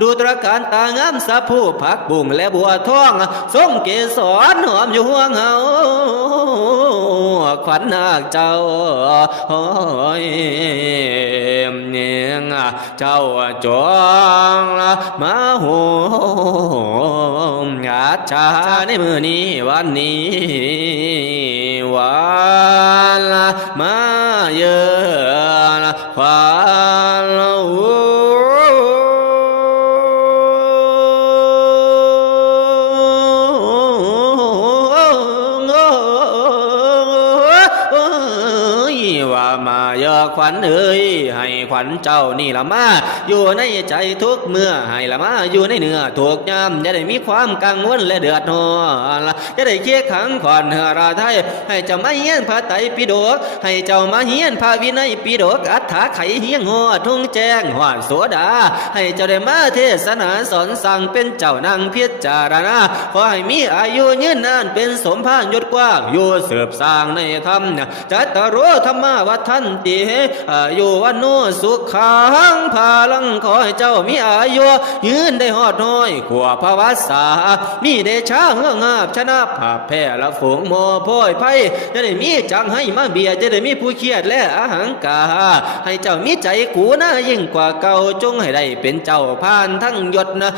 ดูตระการตางามสะผู้ผักบุ้งและบัวทองส้มเกสรหอมอยู่ห่วงเฮาขวัญนาคเจ้าโอ้ยเนียงเจ้าจงมาโหมงาชาในมือนี้วันนี้วันมาเยือนความว่ามาเยอะขวัญเอ้ยให้ขวัญเจ้านี่ละมาอยู่ในใจทุกเมื่อให้ละมาอยู่ในเนื้อถูกยามจะได้มีความกังวลและเดือดร้อนจะได้เคียขังขวัญเฮราไทยให้เจ้ามาเฮียนพระไตรปิฎกให้เจ้ามาเฮียนพระวินัยปิฎกอัฏฐไขเฮียงหัวทุ่งแจ้งหอดโสดาให้เจ้าได้มาเทศนาสอนสั่งเป็นเจ้านางพิจารณาขอให้มีอายุยืนนานเป็นสมภารยศกว้างอยู่เสืบสร้างในธรรมจัตตารโอธรรมวัฏันติอายุวันโนสุขังพาลังขอให้เจ้ามีอายุยืนได้หอดน้อยกว่าภาวะสามีเดชาเฮืองาบชนะผาแพ้ละฝูงโมโพยไพ่จะได้มีจังให้มาเบียจะได้มีผู้เครียดและอาหังกาให้เจ้ามีใจกูน่ายิ่งกว่าเก่าจงให้ได้เป็นเจ้าพานทั้งยศนะ